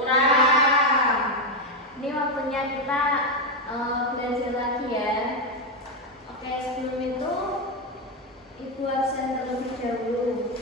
Kurang. Ini waktunya kita belajar lagi ya. Oke, sebelum itu Ibu absen terlebih dahulu.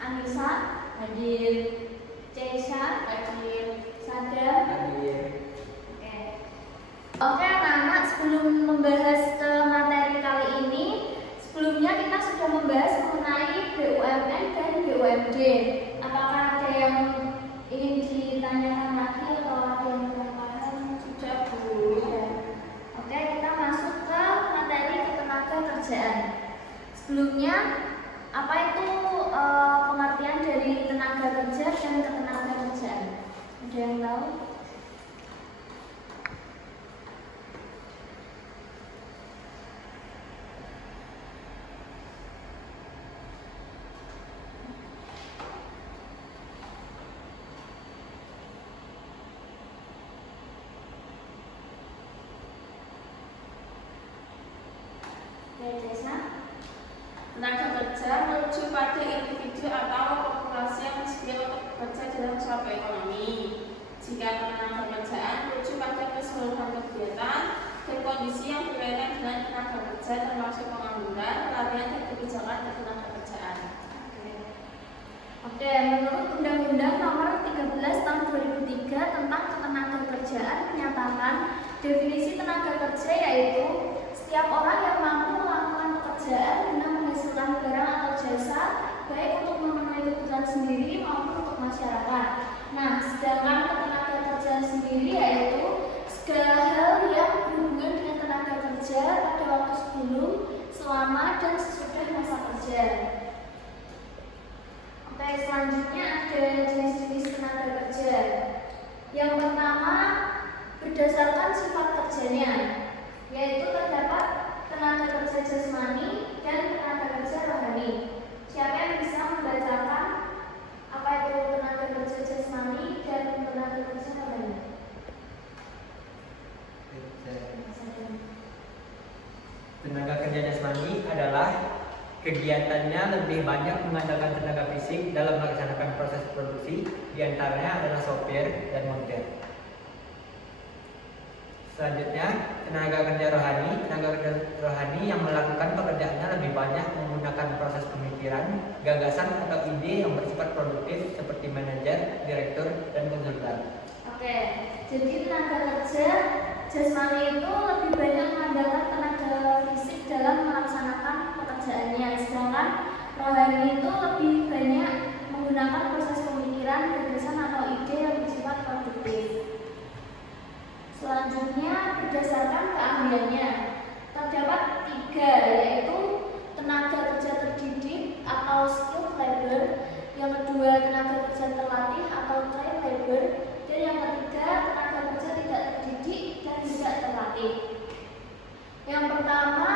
Anissa hadir, Cesha hadir, Sadam hadir. Oke anak-anak, sebelum membahas ke materi kali ini, sebelumnya kita sudah membahas mengenai BUMN dan BUMD. Apakah ada yang ingin ditanyakan lagi atau ada yang kurang paham? Sudah Bu. Oke, kita masuk ke materi ketenagakerjaan. Sebelumnya, apa itu pengertian dari tenaga kerja dan ketenagakerjaan? Ada yang tahu? Tenaga kerja merujuk pada individu atau populasi yang disediakan untuk bekerja dalam suatu ekonomi. Jika ketenaga kerjaan merujuk pada keseluruhan kegiatan dan kondisi yang berkaitan dengan tenaga kerja termasuk pengangguran, pelatihan dan kebijakan ketenaga kerjaan. Oke, menurut Undang-Undang Nomor 13 Tahun 2003 tentang Ketenagakerjaan menyatakan definisi tenaga kerja yaitu setiap orang yang mampu melakukan pekerjaan guna menghasilkan barang atau jasa baik untuk memenuhi kebutuhan sendiri maupun untuk masyarakat. Nah, sedangkan ketenagakerjaan sendiri yaitu segala hal yang berhubungan dengan tenaga kerja pada waktu sebelum, selama, dan sesudah masa kerja. Oke, selanjutnya ada jenis-jenis tenaga kerja. Yang pertama, berdasarkan sifat kerjanya, yaitu terdapat tenaga kerja jasmani dan tenaga kerja rohani. Siapa yang bisa membacakan apa itu tenaga kerja jasmani dan tenaga kerja rohani? Tenaga kerja jasmani adalah kegiatannya lebih banyak mengandalkan tenaga fisik dalam melaksanakan proses produksi, diantaranya adalah sopir dan montir. Selanjutnya, tenaga kerja rohani. Tenaga kerja rohani yang melakukan pekerjaannya lebih banyak menggunakan proses pemikiran, gagasan atau ide yang bersifat produktif seperti manajer, direktur, dan konsultan. Oke, jadi tenaga kerja jasmani itu lebih banyak mengandalkan tenaga fisik dalam melaksanakan pekerjaannya, sedangkan rohani itu lebih banyak menggunakan proses pemikiran, gagasan atau ide yang bersifat produktif. Selanjutnya, berdasarkan keahliannya, terdapat 3, yaitu tenaga kerja terdidik atau skilled labor, yang kedua tenaga kerja terlatih atau trained labor, dan yang ketiga tenaga kerja tidak terdidik dan tidak terlatih. Yang pertama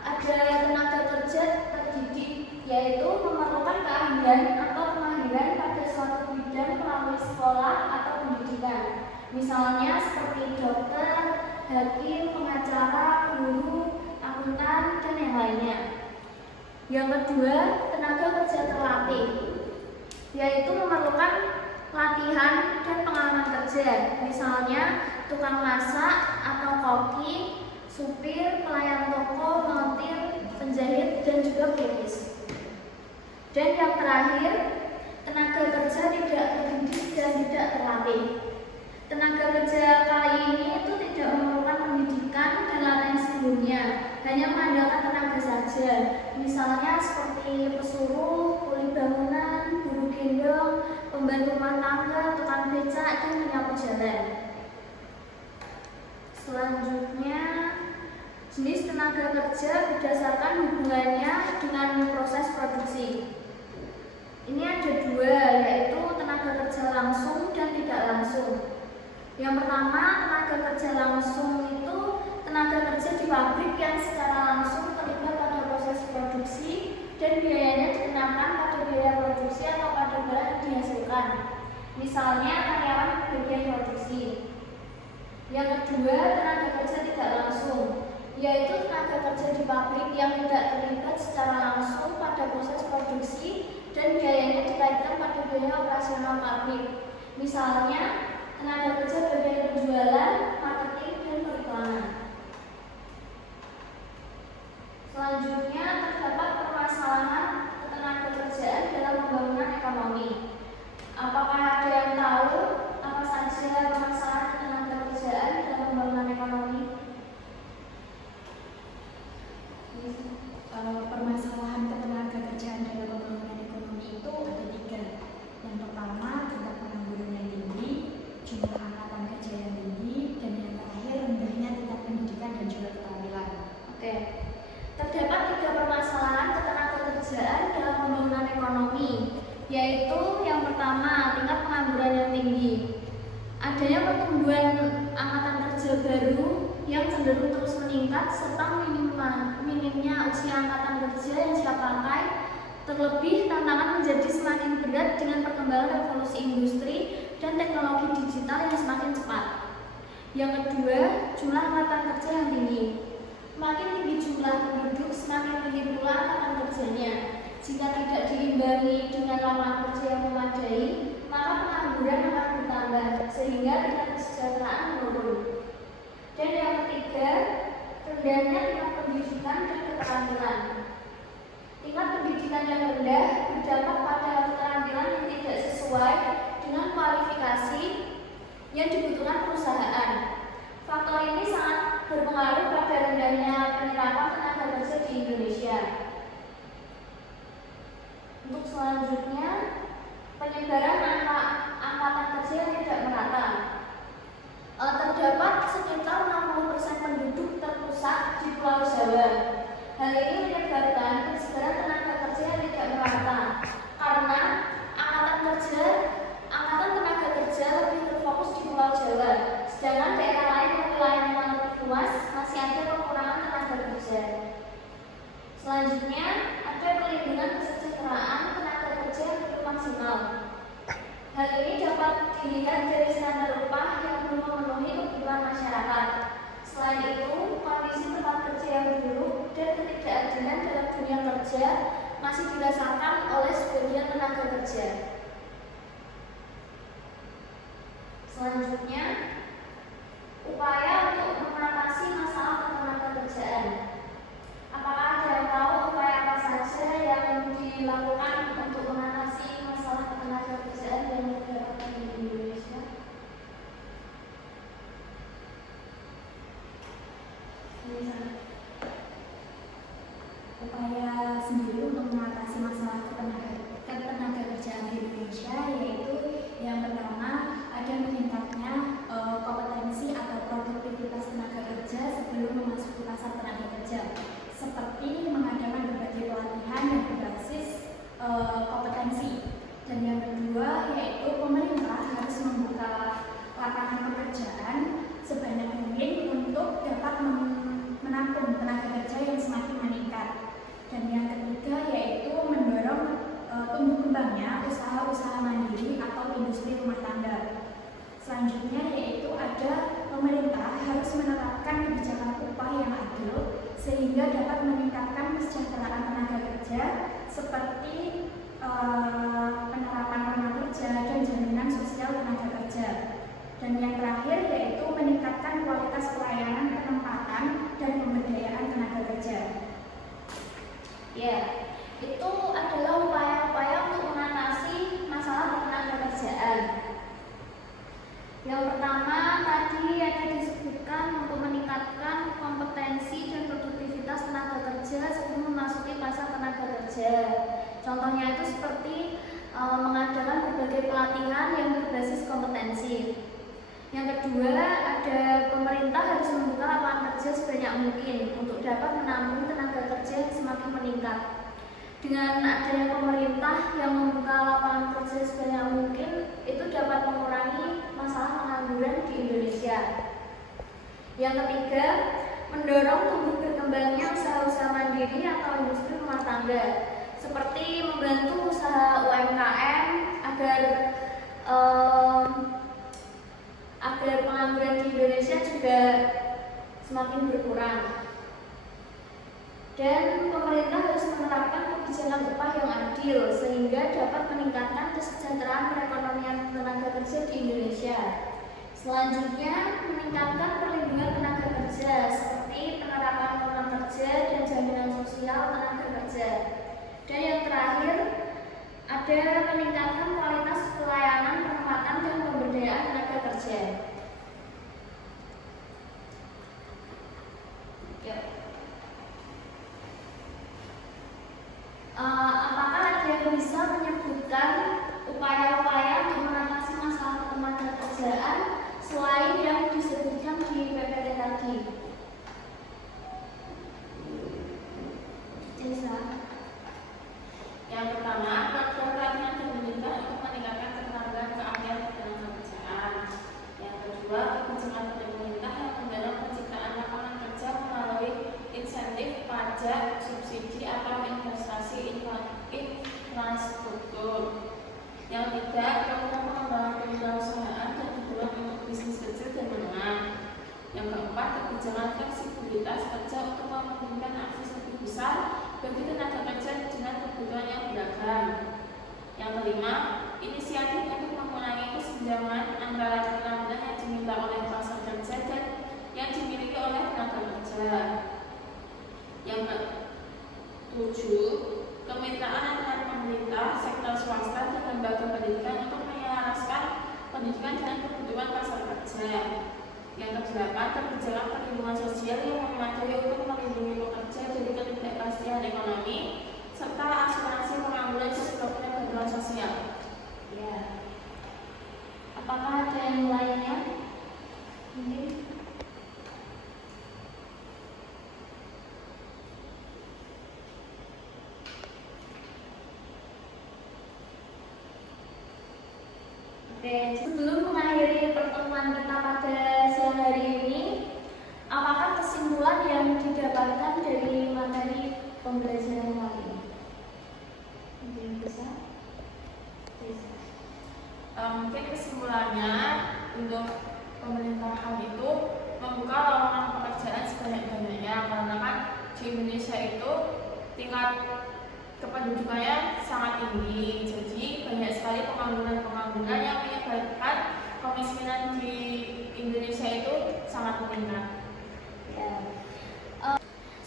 ada tenaga kerja terdidik, yaitu memerlukan keahlian atau kemahiran pada suatu bidang melalui sekolah atau pendidikan. Misalnya seperti dokter, hakim, pengacara, guru, akuntan, dan yang lainnya. Yang kedua, tenaga kerja terlatih, yaitu memerlukan latihan dan pengalaman kerja. Misalnya tukang masak atau koki, supir, pelayan toko, montir, penjahit, dan juga pelukis. Dan yang terakhir, tenaga kerja tidak terdidik dan tidak terlatih. Tenaga kerja kali ini itu tidak memerlukan pendidikan dan latihan sebelumnya, hanya mengandalkan tenaga saja. Misalnya seperti pesuruh, kuli bangunan, buruh gendong, pembantu rumah tangga, tukang becak, dan penyapu jalan. Selanjutnya, jenis tenaga kerja berdasarkan hubungannya dengan proses produksi. Ini ada 2, yaitu tenaga kerja langsung dan tidak langsung. Yang pertama, tenaga kerja langsung itu tenaga kerja di pabrik yang secara langsung terlibat pada proses produksi dan biayanya dikenakan pada biaya produksi atau pada barang yang dihasilkan. Misalnya karyawan bagian produksi. Yang kedua, tenaga kerja tidak langsung, yaitu tenaga kerja di pabrik yang tidak terlibat secara langsung pada proses produksi dan biayanya dikaitkan pada biaya operasional pabrik. Misalnya, tenaga kerja bagian penjualan, marketing, dan periklanan. Selanjutnya, terdapat permasalahan ketenagakerjaan dalam pembangunan ekonomi. Apakah ada yang tahu apa saja permasalahan ketenagakerjaan dalam pembangunan ekonomi? Permasalahan ketenagakerjaan dalam pembangunan ekonomi itu ada 3. Yang pertama, tingkat pengangguran yang tinggi, jumlah angkatan kerja yang tinggi, dan yang terakhir rendahnya tingkat pendidikan dan juga keterampilan. Oke. Terdapat 3 permasalahan ketenagakerjaan dalam pembangunan ekonomi, yaitu yang pertama, tingkat pengangguran yang tinggi. Adanya pertumbuhan angkatan kerja baru yang cenderung terus meningkat serta minimnya usia angkatan kerja yang siap pakai. Terlebih, tantangan menjadi semakin berat dengan perkembangan revolusi industri dan teknologi digital yang semakin cepat. Yang kedua, jumlah angkatan kerja yang tinggi. Makin tinggi jumlah penduduk, semakin tinggi pula angkatan kerjanya. Jika tidak diimbangi dengan lapangan kerja yang memadai, maka pengangguran akan bertambah sehingga tingkat kesejahteraan menurun. Dan yang ketiga, rendahnya tingkat pendidikan dan keterampilan. Tingkat pendidikan yang rendah berdampak pada keterampilan yang tidak sesuai dengan kualifikasi yang dibutuhkan perusahaan. Faktor ini sangat berpengaruh pada rendahnya penyerapan tenaga kerja di Indonesia. Untuk selanjutnya, penyebaran angkatan kerja yang tidak merata. Terdapat sekitar 60% penduduk terpusat di Pulau Jawa. Hal ini menyebabkan persebaran tenaga kerja yang tidak merata karena angkatan tenaga kerja lebih terfokus di Pulau Jawa, sedangkan daerah lain yang wilayahnya lebih luas masih ada kekurangan tenaga kerja. Selanjutnya, ada perlindungan kesejahteraan tenaga kerja yang belum maksimal. Hal ini dapat dilihat dari standar upah yang belum memenuhi kebutuhan masyarakat. Selain itu, kondisi tempat kerja yang buruk dan ketidakadilan dalam dunia kerja masih dirasakan oleh sebagian tenaga kerja. Selanjutnya, upaya untuk mengatasi masalah ketenagakerjaan. Apakah ada yang tahu upaya apa saja yang dilakukan untuk mengatasi masalah ketenagakerjaan yang terdapat di Indonesia? Upaya sendiri untuk mengatasi masalah ketenagakerjaan di Indonesia yaitu yang pertama, ada meningkatnya kompetensi atau produktivitas tenaga kerja sebelum memasuki pasar tenaga kerja, seperti mengadakan berbagai pelatihan yang berbasis kompetensi. Dan yang kedua yaitu pemerintah harus membuka lapangan pekerjaan sebanyak mungkin untuk dapat menampung tenaga kerja yang semakin meningkat. Dan yang ketiga yaitu mendorong tumbuh kembangnya usaha-usaha mandiri atau industri rumah tangga. Selanjutnya yaitu ada pemerintah harus menerapkan kebijakan upah yang adil sehingga dapat meningkatkan kesejahteraan tenaga kerja seperti penerapan norma kerja dan jaminan sosial tenaga kerja. Dan yang terakhir yaitu meningkatkan kualitas pelayanan penempatan dan pemberdayaan tenaga kerja. Ya, itu adalah upaya-upaya untuk mengatasi masalah ketenagakerjaan. Yang pertama tadi ada disebutkan untuk meningkatkan kompetensi dan produktivitas tenaga kerja sebelum memasuki pasar tenaga kerja. Contohnya itu seperti mengadakan berbagai pelatihan yang berbasis kompetensi. Yang kedua, ada pemerintah harus membuka lapangan kerja sebanyak mungkin untuk dapat menampung tenaga kerja yang semakin meningkat. Dengan adanya pemerintah yang membuka lapangan kerja sebanyak mungkin, itu dapat mengurangi masalah pengangguran di Indonesia. Yang ketiga, mendorong tumbuh berkembangnya usaha-usaha mandiri atau industri rumah tangga, seperti membantu usaha UMKM agar pengangguran di Indonesia juga semakin berkurang. Dan pemerintah harus menerapkan kebijakan upah yang adil sehingga dapat meningkatkan kesejahteraan perekonomian tenaga kerja di Indonesia. Selanjutnya, meningkatkan perlindungan tenaga kerja seperti penerapan kontrak kerja dan jaminan sosial tenaga kerja. Dan yang terakhir, ada meningkatkan kualitas pelayanan, penempatan dan pemberdayaan tenaga kerja. Apakah ada yang bisa menyebutkan upaya-upaya untuk mengatasi masalah ketenaga kerjaan selain yang disebutkan di PPT tadi? Cesa. Yang pertama, program pelatihan pemerintah untuk meningkatkan ketenagaan keahlian ketenaga kerjaan. Yang kedua, kebijakan pemerintah yang mendorong penciptaan lapangan kerja melalui insentif, pajak, subsidi atau investasi infrastruktur. Yang ketiga, program pengembangan kewirausahaan dan dukungan untuk bisnis kecil dan menengah. Yang keempat, kebijakan fleksibilitas kerja untuk memungkinkan akses lebih besar bagi tenaga kerja dengan kebutuhan yang beragam. Yang kelima, inisiatif untuk mengurangi kesenjangan antara penampilan yang diminta oleh pasar kerja dan yang dimiliki oleh tenaga kerja. Yang ketujuh, kemitraan antara pemerintah, sektor swasta, dan lembaga pendidikan untuk menyelaraskan pendidikan dengan kebutuhan pasar kerja. Yang kedelapan, kebijakan perlindungan sosial yang memadai untuk melindungi pekerja dari ketidakpastian ekonomi serta asuransi pengangguran sebagai bantuan sosial. Ya. Apakah ada yang lainnya? Mungkin. Oke, sebelum mengakhiri pertemuan kita pada siang hari ini, apakah kesimpulan yang didapatkan dari materi pembelajaran kali ini? Mungkin bisa? Bisa. Mungkin kesimpulannya untuk pemerintahan itu membuka lowongan pekerjaan sebanyak-banyaknya karena kan di Indonesia itu tingkat kependudukannya sangat tinggi, jadi banyak sekali pengangguran yang menyebabkan kemiskinan di Indonesia itu sangat meningkat. Ya.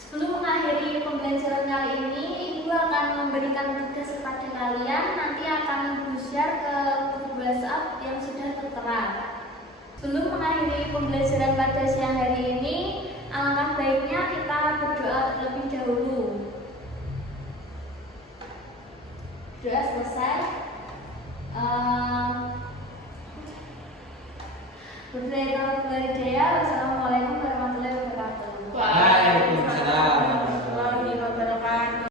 Sebelum mengakhiri pembelajaran kali ini, Ibu akan memberikan tugas kepada kalian. Nanti akan Ibu share ke grup WhatsApp yang sudah tertera. Sebelum mengakhiri pembelajaran pada siang hari ini, alangkah baiknya kita berdoa terlebih dahulu. Doa selesai. Wassalamualaikum warahmatullahi wabarakatuh. Waalaikumsalam.